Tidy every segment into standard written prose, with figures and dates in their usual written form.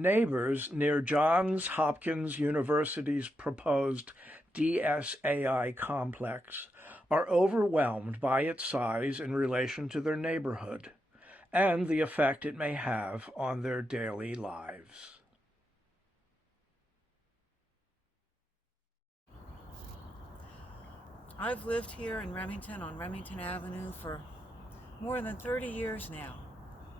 Neighbors near Johns Hopkins University's proposed DSAI complex are overwhelmed by its size in relation to their neighborhood and the effect it may have on their daily lives. I've lived here in Remington on Remington Avenue for more than 30 years now.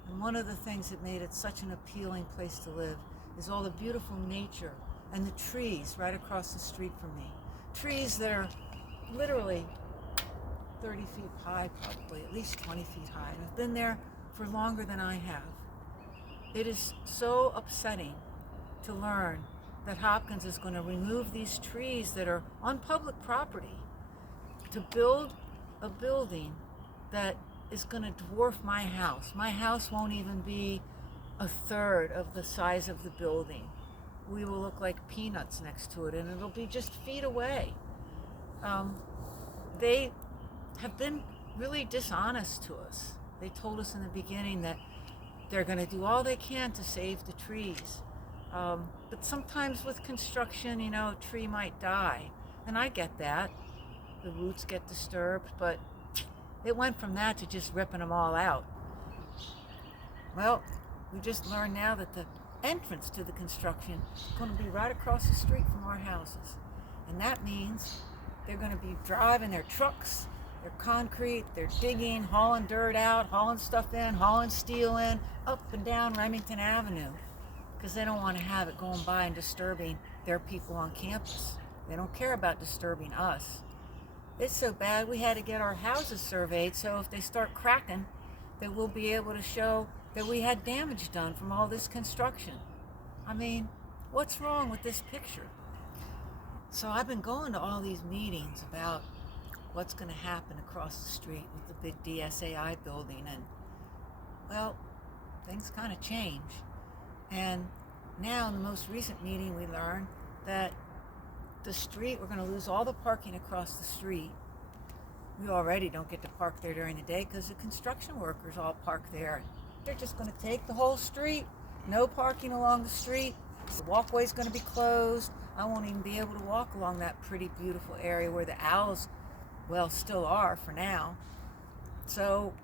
And one of the things that made it such an appealing place to live is all the beautiful nature and the trees right across the street from me. Trees that are literally 30 feet high, probably, at least 20 feet high, and have been there for longer than I have. It is so upsetting to learn that Hopkins is going to remove these trees that are on public property to build a building that is going to dwarf my house. My house won't even be a third of the size of the building. We will look like peanuts next to it, and it'll be just feet away. They have been really dishonest to us. They told us in the beginning that they're going to do all they can to save the trees. But sometimes with construction, a tree might die. And I get that. The roots get disturbed, but it went from that to just ripping them all out. Well, we just learned now that the entrance to the construction is going to be right across the street from our houses. And that means they're going to be driving their trucks, their concrete, they're digging, hauling dirt out, hauling stuff in, hauling steel in, up and down Remington Avenue, because they don't want to have it going by and disturbing their people on campus. They don't care about disturbing us. It's so bad we had to get our houses surveyed, so if they start cracking, that we'll be able to show that we had damage done from all this construction. I mean, what's wrong with this picture? So I've been going to all these meetings about what's going to happen across the street with the big DSAI building, and well, things kind of change. And now in the most recent meeting we learned that the street, we're going to lose all the parking across the street. We already don't get to park there during the day because the construction workers all park there. They're just going to take the whole street, no parking along the street. The walkway's going to be closed. I won't even be able to walk along that pretty beautiful area where the owls, well, still are for now. So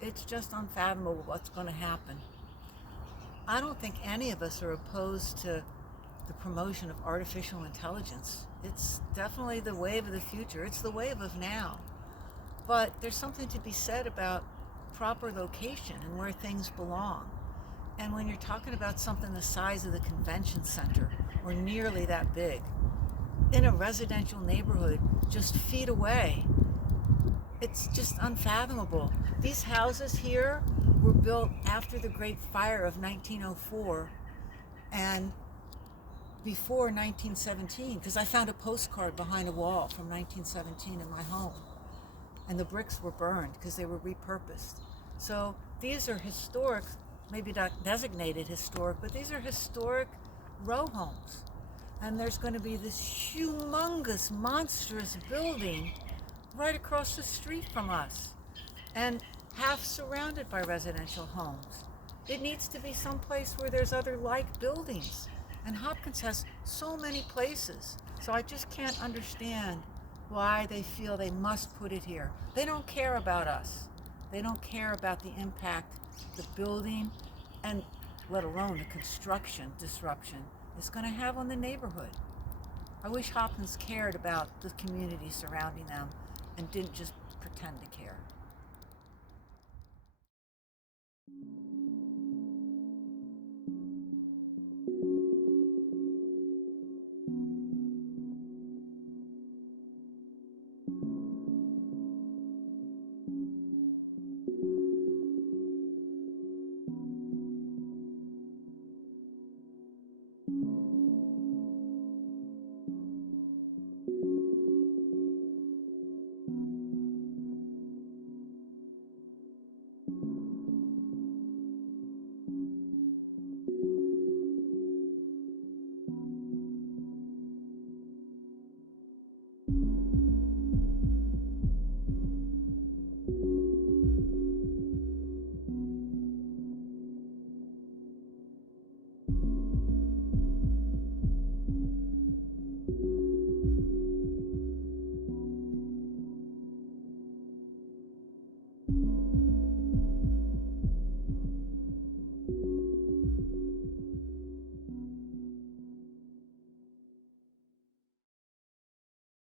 it's just unfathomable what's going to happen. I don't think any of us are opposed to the promotion of artificial intelligence. It's definitely the wave of the future. It's the wave of now. But there's something to be said about proper location and where things belong. And when you're talking about something the size of the convention center, or nearly that big, in a residential neighborhood just feet away, it's just unfathomable. These houses here were built after the Great Fire of 1904 and before 1917, because I found a postcard behind a wall from 1917 in my home, and the bricks were burned because they were repurposed. So these are historic, maybe not designated historic, but these are historic row homes. And there's going to be this humongous, monstrous building right across the street from us, and half surrounded by residential homes. It needs to be someplace where there's other like buildings. And Hopkins has so many places. So I just can't understand why they feel they must put it here. They don't care about us. They don't care about the impact the building, and let alone the construction disruption, is going to have on the neighborhood. I wish Hopkins cared about the community surrounding them and didn't just pretend to care.